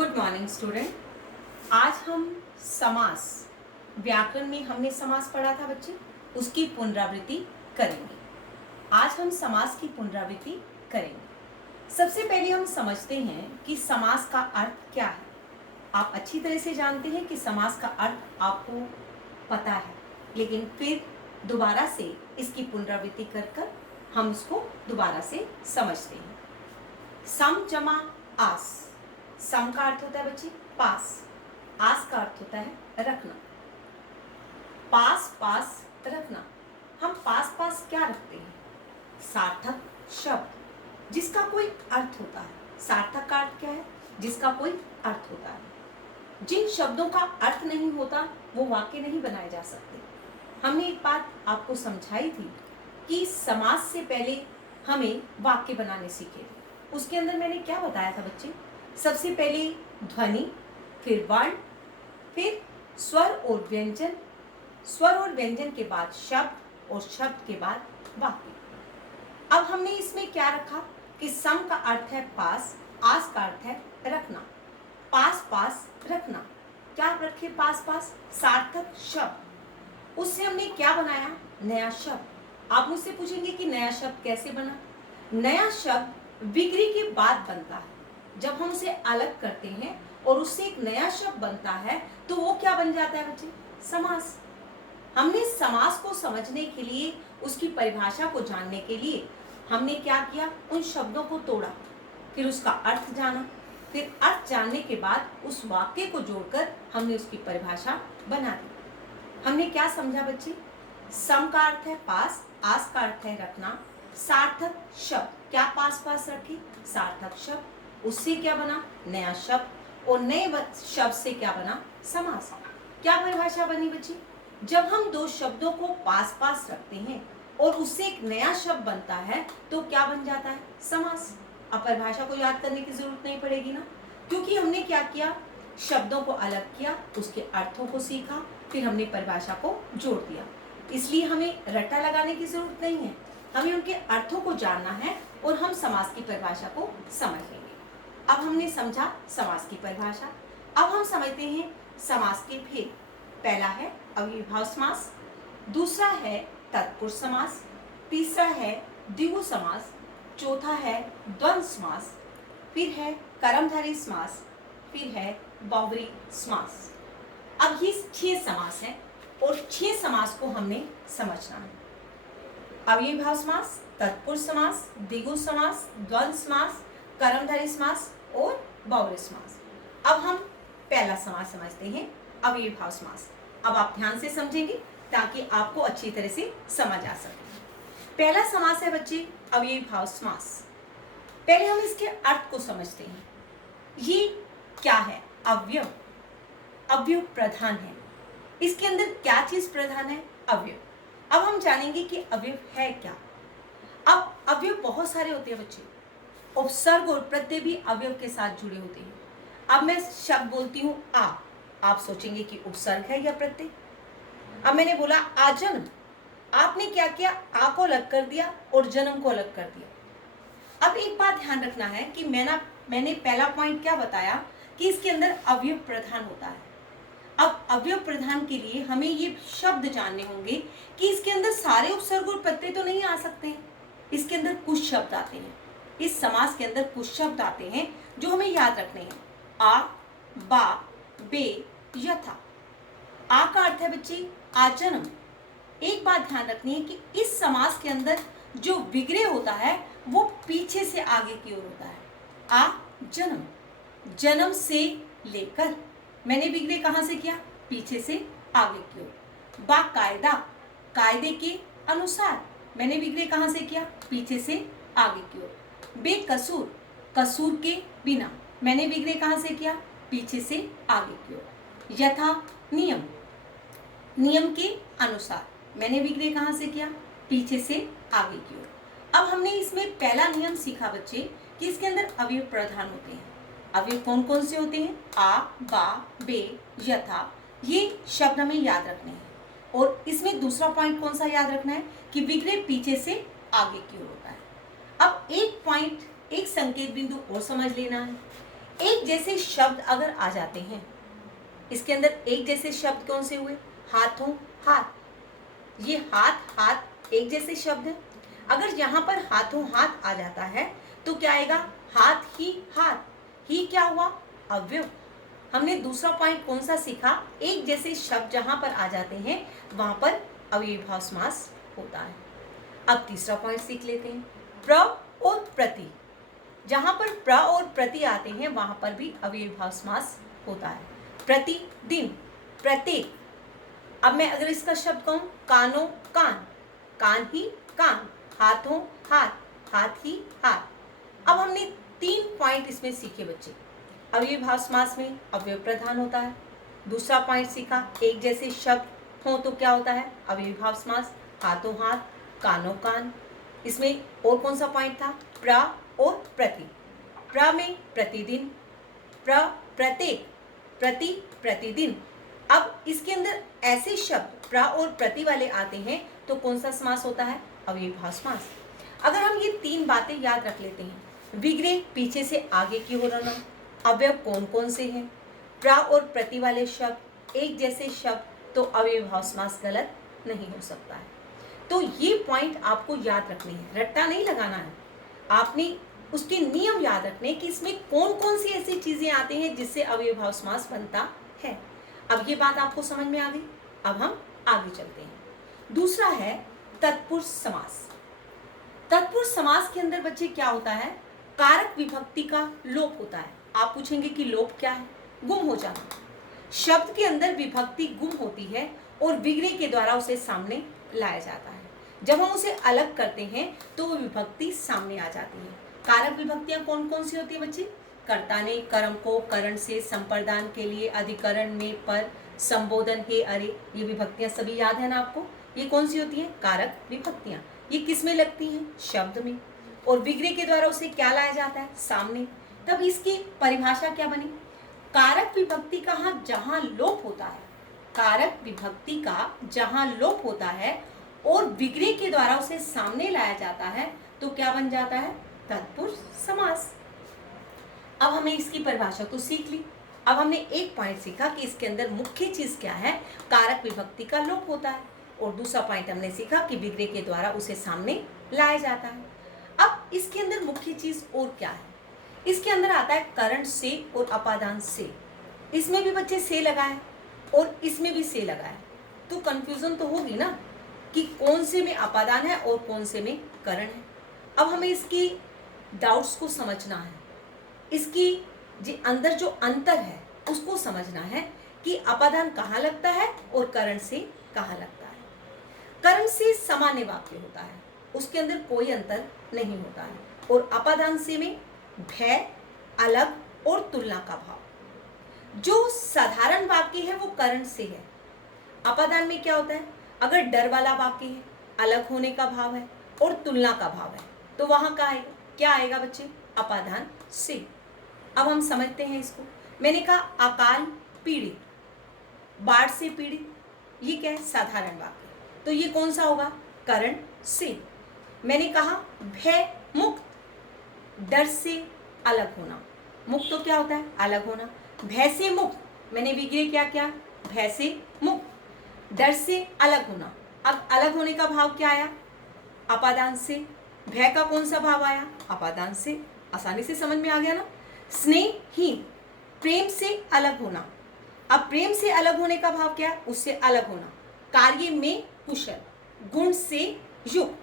Good morning student. आज हम समास, व्याकरण में हमने समास पढ़ा था बच्चे, उसकी पुनरावृत्ति करेंगे। आज हम समास की पुनरावृत्ति करेंगे। सबसे पहले हम समझते हैं कि समास का अर्थ क्या है। आप अच्छी तरह से जानते हैं कि समास का अर्थ आपको पता है, लेकिन फिर दोबारा से इसकी पुनरावृत्ति कर हम उसको दोबारा से समझते हैं। सम जमा आस, सम का अर्थ होता है बच्चे पास, आस का अर्थ होता है रखना। पास पास रखना, हम पास पास क्या रखते हैं? सार्थक शब्द जिसका कोई अर्थ होता है। सार्थक का अर्थ क्या है? जिसका कोई अर्थ होता है। जिन शब्दों का अर्थ नहीं होता वो वाक्य नहीं बनाए जा सकते। हमने एक बात आपको समझाई थी कि समास से पहले हमें वाक्य बनाने सीखे थे। उसके अंदर मैंने क्या बताया था बच्चे? सबसे पहले ध्वनि, फिर वर्ण, फिर स्वर और व्यंजन, स्वर और व्यंजन के बाद शब्द और शब्द के बाद वाक्य। अब हमने इसमें क्या रखा कि सम का अर्थ है पास, आस का अर्थ है रखना। पास पास रखना, क्या रखे पास पास? सार्थक शब्द। उससे हमने क्या बनाया? नया शब्द। आप मुझसे पूछेंगे कि नया शब्द कैसे बना? नया शब्द विग्री के बाद बनता है। जब हम उसे अलग करते हैं और उससे एक नया शब्द बनता है तो वो क्या बन जाता है बच्चे? समास। हमने समास को समझने के लिए, उसकी परिभाषा को जानने के लिए हमने क्या किया? उन शब्दों को तोड़ा, फिर उसका अर्थ जाना, फिर अर्थ जानने के बाद उस वाक्य को जोड़कर हमने उसकी परिभाषा बना दी। हमने क्या समझा बच्चे? सम का अर्थ है पास, आस का अर्थ है रखना, सार्थक शब्द। क्या पास पास रखे? सार्थक शब्द। उससे क्या बना? नया शब्द। और नए शब्द से क्या बना? समास। क्या परिभाषा बनी बच्ची? जब हम दो शब्दों को पास पास रखते हैं और उससे एक नया शब्द बनता है तो क्या बन जाता है? समास। अब परिभाषा को याद करने की जरूरत नहीं पड़ेगी ना, क्योंकि हमने क्या किया? शब्दों को अलग किया, उसके अर्थों को सीखा, फिर हमने परिभाषा को जोड़ दिया। इसलिए हमें रट्टा लगाने की जरूरत नहीं है, हमें उनके अर्थों को जानना है और हम समास की परिभाषा को समझ लेंगे। अब हमने समझा समास की परिभाषा। अब हम समझते हैं समास के भेद। पहला है अविर्भाव समास, दूसरा है तत्पुरुष समास, तीसरा है द्विगु समास, चौथा है द्वंद्व समास, फिर है कर्मधारय समास, फिर है बहुव्रीहि समास। अब ये 6 समास हैं और 6 समास को हमने समझना है। अविर्भाव समास, तत्पुरुष समास, द्विगु समास, द्वंद्व समास, कर्मधारय समास और बहुव्रीहि समास। अब हम पहला समास समझते हैं, अविर्भाव समास। अब आप ध्यान से समझेंगे ताकि आपको अच्छी तरह से समझ आ सके। पहला समास है बच्चे अविर्भाव समास। पहले हम इसके अर्थ को समझते हैं। ये क्या है? अवयव। अवयव प्रधान है। इसके अंदर क्या चीज प्रधान है? अवयव। अब हम जानेंगे कि अवयव है क्या। अब अवयव बहुत सारे होते हैं बच्चे, उपसर्ग और प्रत्यय भी अवयव के साथ जुड़े होते हैं। अब मैं शब्द बोलती हूँ आ, आप सोचेंगे कि उपसर्ग है या प्रत्यय। अब मैंने बोला आ जन्म, आपने क्या किया? आ को अलग कर दिया और जन्म को अलग कर दिया। अब एक बात ध्यान रखना है कि मैंने पहला पॉइंट क्या बताया कि इसके अंदर अवयव प्रधान होता है। अब अवयव प्रधान के लिए हमें ये शब्द जानने होंगे कि इसके अंदर सारे उपसर्ग और प्रत्यय तो नहीं आ सकते हैं। इसके अंदर कुछ शब्द आते हैं, इस समास के अंदर कुछ शब्द आते हैं जो हमें याद रखने हैं। आ, बा, बे, यथा। आ का अर्थ है बच्चे आजन्म। एक बात ध्यान रखनी है कि इस समास के अंदर जो विग्रह होता है वो पीछे से आगे की ओर होता है। आ जन्म, जन्म से लेकर, मैंने विग्रह कहां से किया? पीछे से आगे की ओर। बा कायदा, कायदे के अनुसार, मैंने विग्रह कहां से किया? पीछे से आगे की ओर। बेकसूर, कसूर के बिना, मैंने विग्रह कहां से किया? पीछे से आगे की ओर। यथा नियम, नियम के अनुसार, मैंने विग्रह कहां से किया? पीछे से आगे की ओर। अब हमने इसमें पहला नियम सीखा बच्चे कि इसके अंदर अवयव प्रधान होते हैं। अवयव कौन कौन से होते हैं? आ, बा, बे, यथा। ये शब्द हमें याद रखने हैं। और इसमें दूसरा पॉइंट कौन सा याद रखना है कि विग्रह पीछे से आगे की ओर होता है। अब एक पॉइंट, एक संकेत बिंदु और समझ लेना है। एक जैसे शब्द अगर आ जाते हैं, इसके अंदर एक जैसे शब्द कौन से हुए? हाथों हाथ। ये हाथ हाथ एक जैसे शब्द है। अगर यहाँ पर हाथों हाथ आ जाता है तो क्या आएगा? हाथ ही हाथ। ही क्या हुआ? अवयव। हमने दूसरा पॉइंट कौन सा सीखा? एक जैसे शब्द जहां पर आ जाते हैं वहां पर अव्ययीभाव समास होता है। अब तीसरा पॉइंट सीख लेते हैं, प्र और प्रति। जहां पर प्र और प्रति आते हैं वहां पर भी अव्ययीभाव समास होता है। प्रतिदिन, प्रत्येक। अब मैं अगर इसका शब्द कहूं, कानों कान, कान ही कान, हाथों हाथ, हाथ ही हाथ। अब हमने 3 पॉइंट इसमें सीखे बच्चे। अव्ययीभाव समास में अवयव प्रधान होता है। दूसरा पॉइंट सीखा, एक जैसे शब्द हो तो क्या होता है? अव्ययीभाव समास। हाथों हाथ, कानों कान। इसमें और कौन सा पॉइंट था? प्र और प्रति। प्र में प्रतिदिन, प्र प्रत्येक, प्रति प्रतिदिन। अब इसके अंदर ऐसे शब्द प्र और प्रति वाले आते हैं तो कौन सा समास होता है? अव्ययीभाव समास। अगर हम ये 3 बातें याद रख लेते हैं, विग्रह पीछे से आगे की ओर आना, अवयव कौन कौन से हैं, प्र और प्रति वाले शब्द, एक जैसे शब्द, तो अव्ययीभाव समास गलत नहीं हो सकता है। तो ये पॉइंट आपको याद रखने हैं, रट्टा नहीं लगाना है। आपने उसके नियम याद रखने कि इसमें कौन कौन सी ऐसी चीजें आती हैं जिससे अव्ययीभाव समास बनता है। अब ये बात आपको समझ में आ गई। अब हम आगे चलते हैं। दूसरा है तत्पुरुष समास। तत्पुरुष समास के अंदर बच्चे क्या होता है? कारक विभक्ति का लोप होता है। आप पूछेंगे कि लोप क्या है? गुम हो जाना। शब्द के अंदर विभक्ति गुम होती है और विग्रह के द्वारा उसे सामने लाया जाता है। जब हम उसे अलग करते हैं तो वो विभक्ति सामने आ जाती है। कारक विभक्तियां कौन कौन सी होती है बच्चे? कर्ता ने कर्म को करण से संप्रदान के लिए अधिकरण में पर संबोधन हे अरे, ये विभक्तियां सभी याद है ना आपको? ये कौन सी होती है? कारक विभक्तियां। ये किस में लगती हैं? शब्द में। और विग्रह के द्वारा उसे क्या लाया जाता है? सामने। तब इसकी परिभाषा क्या बनी? कारक विभक्ति का जहां लोप होता है, कारक विभक्ति का जहां लोप होता है और विग्रह के द्वारा उसे सामने लाया जाता है तो क्या बन जाता है? तत्पुरुष समास। अब हमने इसकी परिभाषा तो सीख ली। अब हमने एक पॉइंट सीखा कि इसके अंदर मुख्य चीज क्या है? कारक विभक्ति का लोप होता है। और दूसरा पॉइंट हमने सीखा कि विग्रह के द्वारा उसे सामने लाया जाता है। अब इसके अंदर मुख्य चीज और क्या है? इसके अंदर आता है करण से और अपादान से। इसमें भी बच्चे से लगाए और इसमें भी से लगाए, तो कंफ्यूजन तो होगी ना कि कौन से में अपादान है और कौन से में करण है। अब हमें इसकी डाउट्स को समझना है, इसकी अंदर जो अंतर है उसको समझना है कि अपादान कहाँ लगता है और करण से कहाँ लगता है। करण से सामान्य वाक्य होता है, उसके अंदर कोई अंतर नहीं होता है। और अपादान से में भय, अलग और तुलना का भाव। जो साधारण वाक्य है वो करण से है। अपादान में क्या होता है? अगर डर वाला वाक्य है, अलग होने का भाव है और तुलना का भाव है, तो वहां का आएगा, क्या आएगा बच्चे? अपादान से। अब हम समझते हैं इसको। मैंने कहा अकाल पीड़ित, बाढ़ से पीड़ित, ये क्या है? साधारण वाक्य, तो ये कौन सा होगा? करण से। मैंने कहा भय मुक्त, डर से अलग होना। मुक्त तो क्या होता है? अलग होना। भय से मुक्त, मैंने विग्रह क्या किया? भय से मुक्त। डर से अलग होना, अब अलग होने का भाव क्या आया? अपादान से। भय का कौन सा भाव आया? अपादान से। आसानी से समझ में आ गया ना? स्नेहहीन, प्रेम से अलग होना। अब प्रेम से अलग होने का भाव क्या? उससे अलग होना। कार्य में कुशल, गुण से युक्त।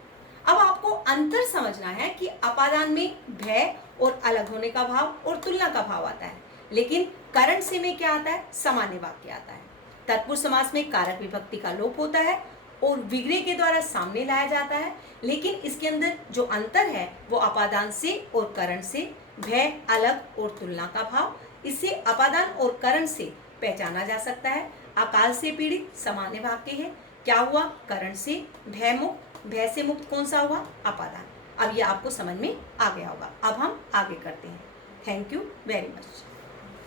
अब आपको अंतर समझना है कि अपादान में भय और अलग होने का भाव और तुलना का भाव आता है, लेकिन करण से में क्या आता है? सामान्य वाक्य आता है। तत्पुरुष समास में कारक विभक्ति का लोप होता है और विग्रह के द्वारा सामने लाया जाता है, लेकिन इसके अंदर जो अंतर है वो अपादान से और करण से, भय, अलग और तुलना का भाव। इससे अपादान और करण से पहचाना जा सकता है। अकाल से पीड़ित सामान्य वाक्य है, क्या हुआ? करण से। भय मुक्त, भय से मुक्त कौन सा हुआ? अपादान। अब ये आपको समझ में आ गया होगा। अब हम आगे करते हैं। Thank you very much.